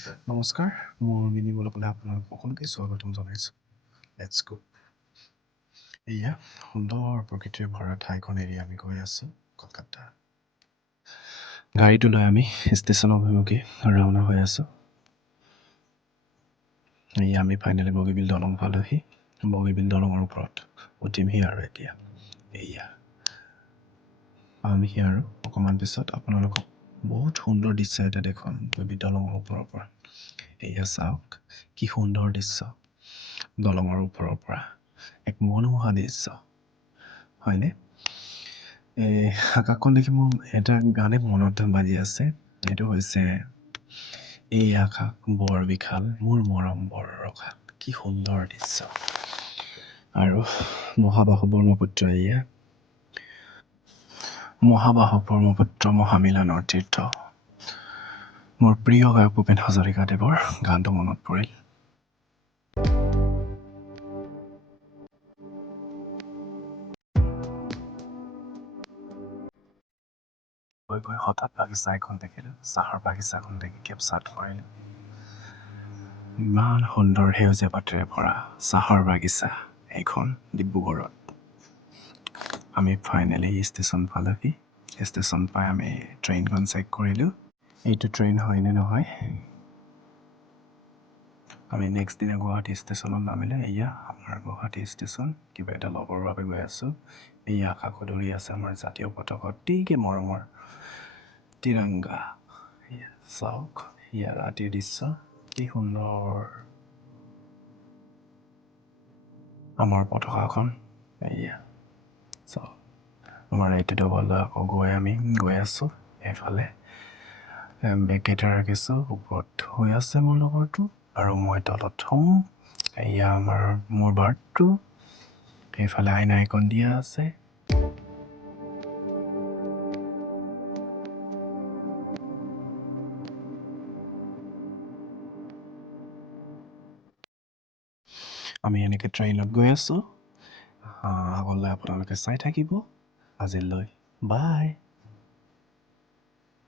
নমস্কাৰ, মোৰ মিনি ব্লগলৈ আপোনালোক সকলোকে স্বাগতম জনাইছোঁ। লেটছ গো। এয়া সুন্দৰ প্ৰকৃতিৰে ভৰা ঠাইখন এৰি আমি গৈ আছোঁ কলকাতা। গাড়ীটো লৈ আমি ষ্টেচন অভিমুখে ৰাওনা হৈ আছোঁ। এয়া আমি ফাইনেলি বগীবিল দলং পালোহি। বগীবিল দলঙৰ ওপৰত উঠিমহি আৰু এতিয়া এয়া পামহি আৰু অকণমান পিছত আপোনালোকক বহুত সুন্দৰ দৃশ্য এটা দেখুৱাম বগীবিল দলঙৰ ওপৰৰ পৰা। এয়া চাওক কি সুন্দৰ দৃশ্য দলঙৰ ওপৰৰ পৰা, এক মনোমোহা দৃশ্য হয়নে? আকাশখন দেখি মোৰ এটা গানে মনত বাজি আছে, সেইটো হৈছে এই আকাশ বৰ বিশাল মোৰ মৰম বৰ ৰসাল। কি সুন্দৰ দৃশ্য। আৰু মহাবাহু ব্ৰহ্মপুত্ৰ, এয়া মহাবাহু ব্ৰহ্মপুত্ৰ মহামিলনৰ তীৰ্থ। মোৰ প্ৰিয় গায়ক ভূপেন হাজৰিকাদেৱৰ গানটো মনত পৰিল। গৈ গৈ হঠাৎ বাগিচা এখন দেখিলোঁ। চাহৰ বাগিচাখন দেখি কেপচাত মাৰিলোঁ। ইমান সুন্দৰ সেউজীয়া পাতেৰে ভৰা চাহৰ বাগিচা এইখন ডিব্ৰুগড়ত। আমি ফাইনেলি ষ্টেচন পালোহি। ষ্টেচন পাই আমি ট্ৰেইনখন চেক কৰিলোঁ, এইটো ট্ৰেইন হয় নে নহয়। আমি নেক্সট দিনা গুৱাহাটী ষ্টেচনত নামিলোঁ। এয়া আমাৰ গুৱাহাটী ষ্টেচন। কিবা এটা ল'বৰ বাবে গৈ আছোঁ। এই আকাশত উৰি আছে আমাৰ জাতীয় পতাকা, অতিকে মৰমৰ তিৰংগা। চাওক ইয়াৰ ৰাতিৰ দৃশ্য কি সুন্দৰ। আমাৰ পতাকাখন এয়া চাওক। আমাৰ এইটো ডবল আকৌ আমি গৈ আছোঁ এইফালে। বেগ কেইটা ৰাখিছোঁ, ওপৰত হৈ আছে মোৰ লগৰটো আৰু মই তলত থওঁ। এয়া আমাৰ মোৰ বাৰ্ডটো, এইফালে আইনা এখন দিয়া আছে। আমি এনেকৈ ট্ৰেইনত গৈ আছোঁ। আগলৈ আপোনালোকে চাই থাকিব। আজিলৈ বাই।